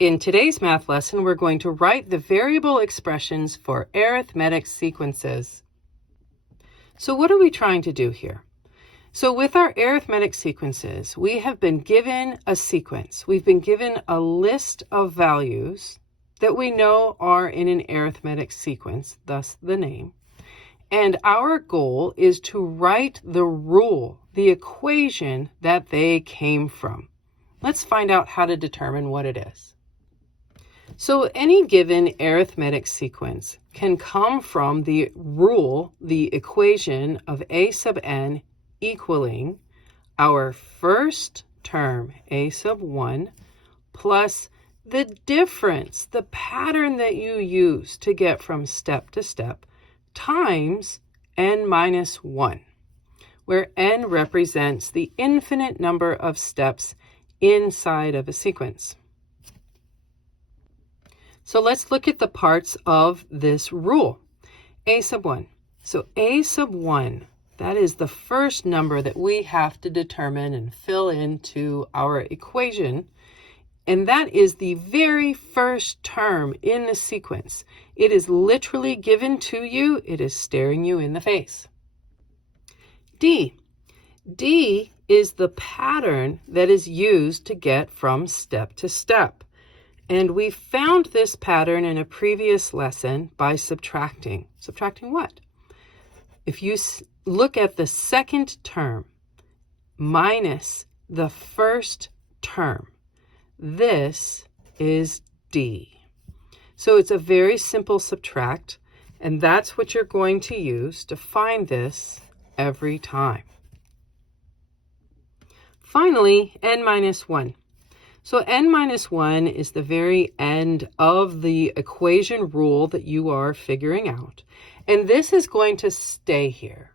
In today's math lesson, we're going to write the variable expressions for arithmetic sequences. So what are we trying to do here? So with our arithmetic sequences, we have been given a sequence. We've been given a list of values that we know are in an arithmetic sequence, thus the name. And our goal is to write the rule, the equation that they came from. Let's find out how to determine what it is. So any given arithmetic sequence can come from the rule, the equation of a sub n equaling our first term, a sub 1, plus the difference, the pattern that you use to get from step to step, times n minus 1, where n represents the infinite number of steps inside of a sequence. So let's look at the parts of this rule. A sub 1. So a sub 1, that is the first number that we have to determine and fill into our equation. And that is the very first term in the sequence. It is literally given to you. It is staring you in the face. D. D is the pattern that is used to get from step to step. And we found this pattern in a previous lesson by subtracting. Subtracting what? If you look at the second term minus the first term, this is D. So it's a very simple subtract, and that's what you're going to use to find this every time. Finally, n minus 1. So n minus 1 is the very end of the equation rule that you are figuring out. And this is going to stay here.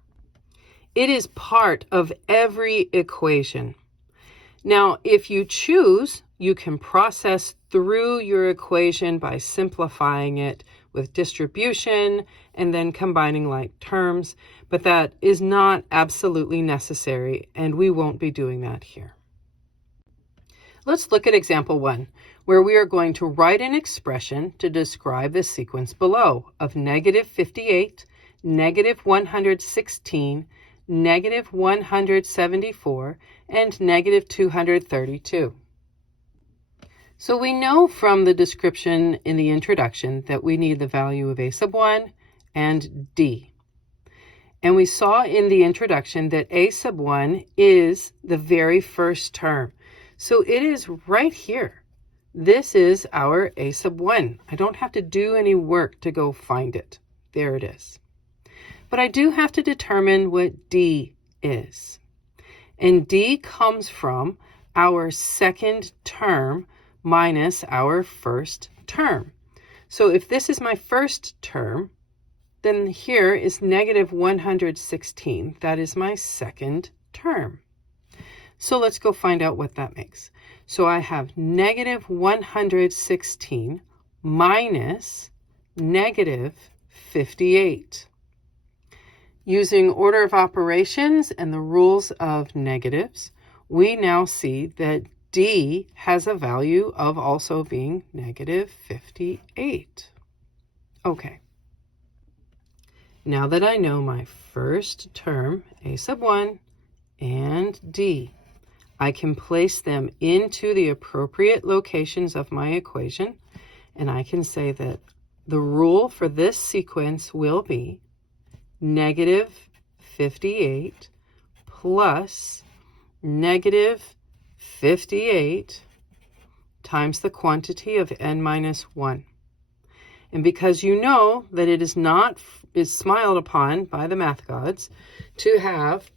It is part of every equation. Now, if you choose, you can process through your equation by simplifying it with distribution and then combining like terms, but that is not absolutely necessary, and we won't be doing that here. Let's look at example 1, where we are going to write an expression to describe the sequence below of negative 58, negative 116, negative 174, and negative 232. So we know from the description in the introduction that we need the value of a sub 1 and D. And we saw in the introduction that a sub 1 is the very first term. So it is right here. This is our a sub 1. I don't have to do any work to go find it. There it is. But I do have to determine what D is. And D comes from our second term minus our first term. So if this is my first term, then here is negative 116. That is my second term. So let's go find out what that makes. So I have negative 116 minus negative 58. Using order of operations and the rules of negatives, we now see that D has a value of also being negative 58. Okay. Now that I know my first term, a sub 1, and D, I can place them into the appropriate locations of my equation, and I can say that the rule for this sequence will be negative 58 plus negative 58 times the quantity of n minus 1. And because you know that it is smiled upon by the math gods to have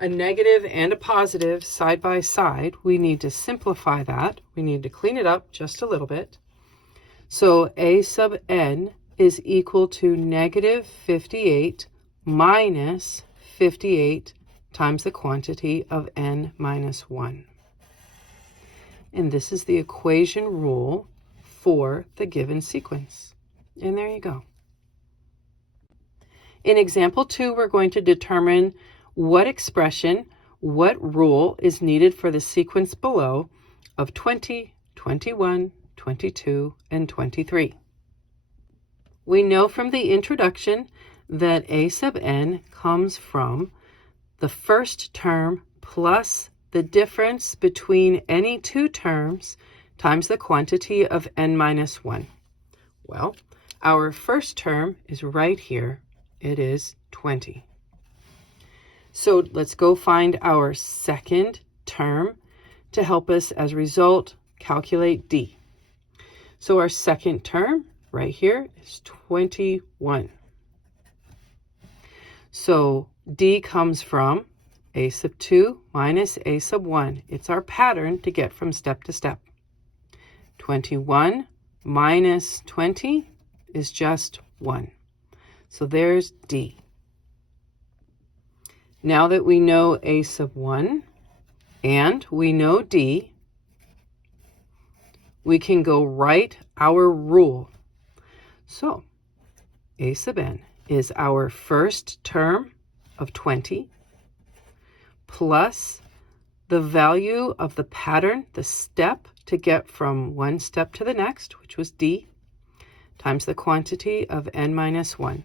a negative and a positive side by side, we need to simplify that. We need to clean it up just a little bit. So a sub n is equal to negative 58 minus 58 times the quantity of n minus 1. And this is the equation rule for the given sequence. And there you go. In example 2, we're going to determine what expression, what rule is needed for the sequence below of 20, 21, 22, and 23. We know from the introduction that a sub n comes from the first term plus the difference between any two terms times the quantity of n minus 1. Well, our first term is right here. It is 20. So let's go find our second term to help us, as a result, calculate d. So our second term right here is 21. So d comes from a sub 2 minus a sub 1. It's our pattern to get from step to step. 21 minus 20 is just 1. So there's d. Now that we know a sub 1 and we know d, we can go write our rule. So a sub n is our first term of 20 plus the value of the pattern, the step to get from one step to the next, which was d, times the quantity of n minus 1.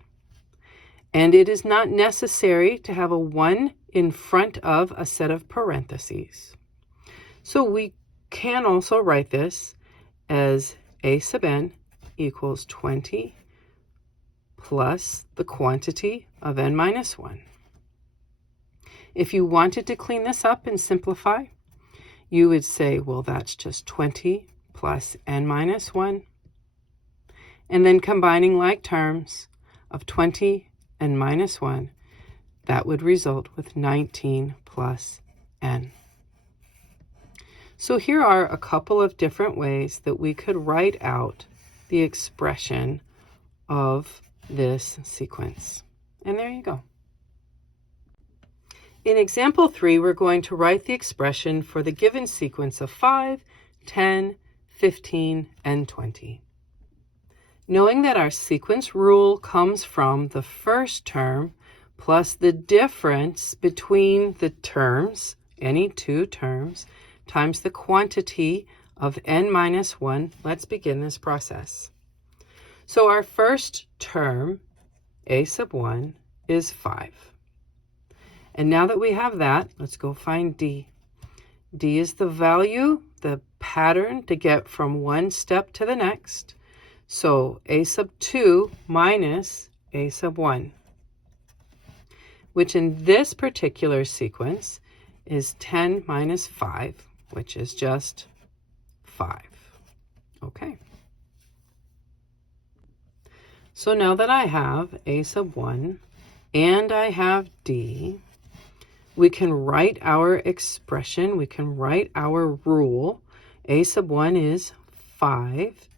And it is not necessary to have a 1 in front of a set of parentheses. So we can also write this as a sub n equals 20 plus the quantity of n minus 1. If you wanted to clean this up and simplify, you would say, well, that's just 20 plus n minus 1. And then combining like terms of 20 and minus 1, that would result with 19 plus n. So here are a couple of different ways that we could write out the expression of this sequence. And there you go. In example 3, we're going to write the expression for the given sequence of 5, 10, 15, and 20. Knowing that our sequence rule comes from the first term plus the difference between the terms, any two terms, times the quantity of n minus 1, let's begin this process. So our first term, a sub 1, is 5. And now that we have that, let's go find d. d is the value, the pattern to get from one step to the next. So a sub 2 minus a sub 1, which in this particular sequence is 10 minus 5, which is just 5. Okay. So now that I have a sub 1 and I have d, we can write our expression, we can write our rule. A sub 1 is 5.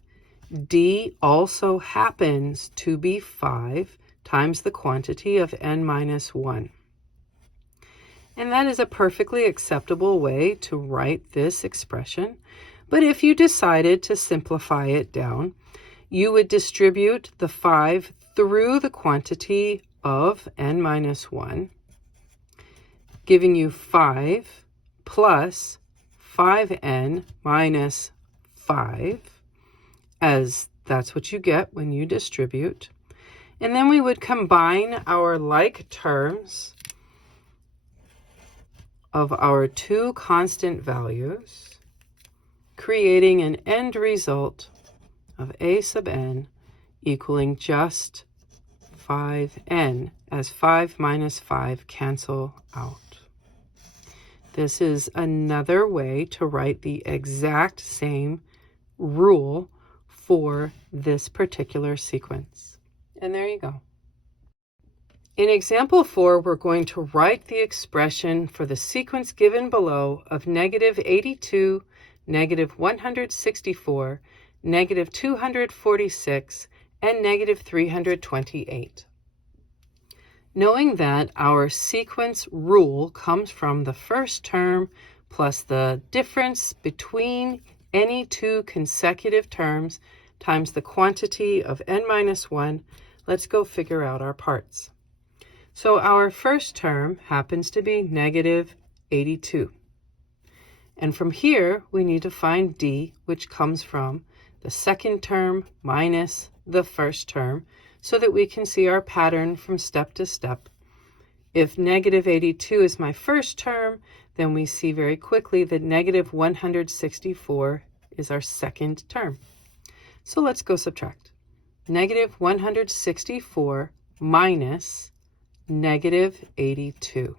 d also happens to be 5 times the quantity of n minus 1. And that is a perfectly acceptable way to write this expression. But if you decided to simplify it down, you would distribute the 5 through the quantity of n minus 1, giving you 5 plus 5n minus 5, as that's what you get when you distribute. And then we would combine our like terms of our two constant values, creating an end result of a sub n equaling just 5n, as 5 minus 5 cancel out. This is another way to write the exact same rule for this particular sequence. And there you go. In example 4, we're going to write the expression for the sequence given below of negative 82, negative 164, negative 246, and negative 328. Knowing that our sequence rule comes from the first term plus the difference between any two consecutive terms times the quantity of n minus 1, let's go figure out our parts. So our first term happens to be negative 82. And from here, we need to find d, which comes from the second term minus the first term so that we can see our pattern from step to step. If negative 82 is my first term, then we see very quickly that negative 164 is our second term. So let's go subtract. Negative 164 minus negative 82.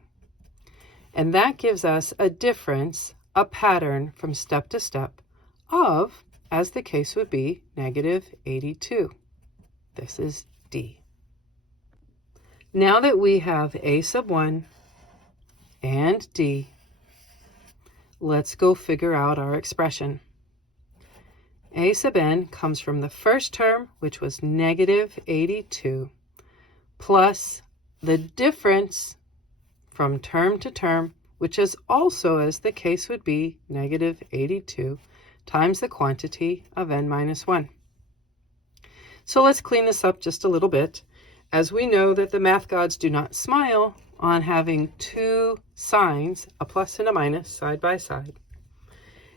And that gives us a difference, a pattern from step to step of, as the case would be, negative 82. This is D. Now that we have A sub 1 and D, let's go figure out our expression. A sub n comes from the first term, which was negative 82, plus the difference from term to term, which is also, as the case would be, negative 82, times the quantity of n minus 1. So let's clean this up just a little bit, as we know that the math gods do not smile on having two signs, a plus and a minus, side by side.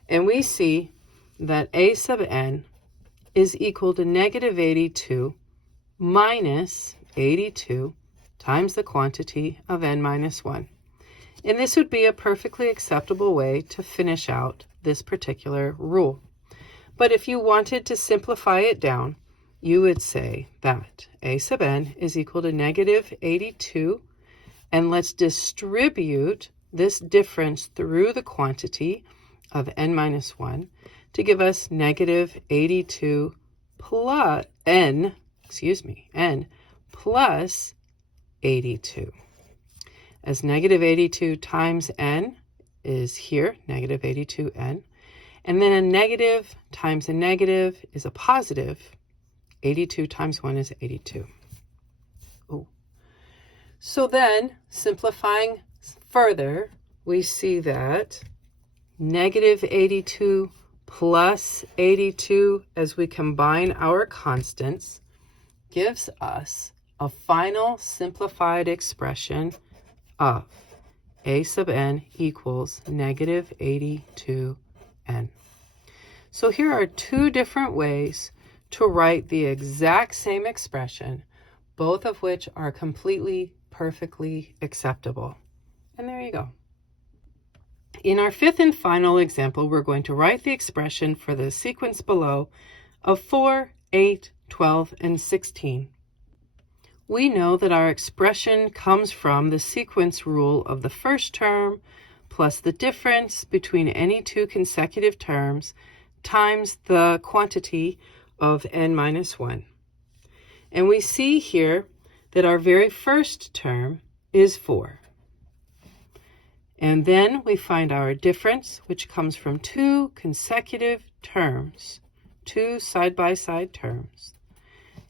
And we see that A sub n is equal to negative 82 minus 82 times the quantity of n minus 1. And this would be a perfectly acceptable way to finish out this particular rule. But if you wanted to simplify it down, you would say that A sub n is equal to negative 82, and let's distribute this difference through the quantity of n minus 1 to give us negative 82 plus n plus 82. As negative 82 times n is here, negative 82n, and then a negative times a negative is a positive. 82 times 1 is 82. Oh. So then, simplifying further, we see that negative 82 plus 82, as we combine our constants, gives us a final simplified expression of A sub n equals negative 82n. So here are two different ways to write the exact same expression, both of which are completely, perfectly acceptable. And there you go. In our fifth and final example, we're going to write the expression for the sequence below of 4, 8, 12, and 16. We know that our expression comes from the sequence rule of the first term plus the difference between any two consecutive terms times the quantity of n minus 1. And we see here that our very first term is 4. And then we find our difference, which comes from two consecutive terms, two side-by-side terms.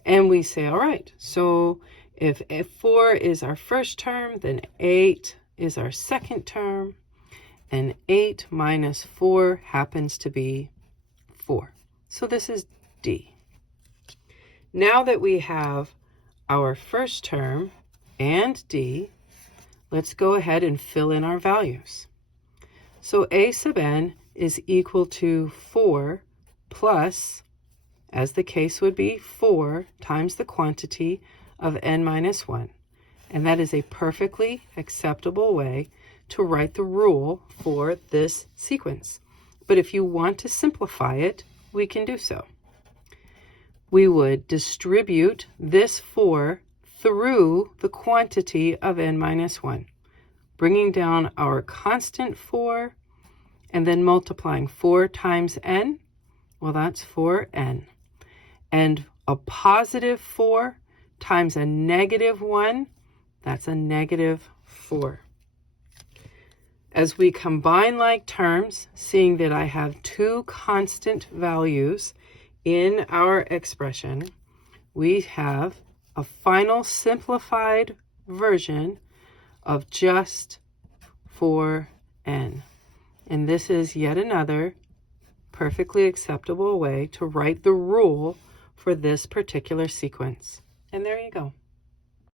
And we say, all right, so if 4 is our first term, then 8 is our second term, and 8 minus 4 happens to be 4. So this is D. Now that we have our first term and D, let's go ahead and fill in our values. So A sub n is equal to 4 plus, as the case would be, 4 times the quantity of n minus 1. And that is a perfectly acceptable way to write the rule for this sequence. But if you want to simplify it, we can do so. We would distribute this 4 through the quantity of n minus 1, bringing down our constant 4, and then multiplying 4 times n, well, that's 4n. And a positive 4 times a negative 1, that's a negative 4. As we combine like terms, seeing that I have two constant values in our expression, we have a final simplified version of just 4n. And this is yet another perfectly acceptable way to write the rule for this particular sequence. And there you go.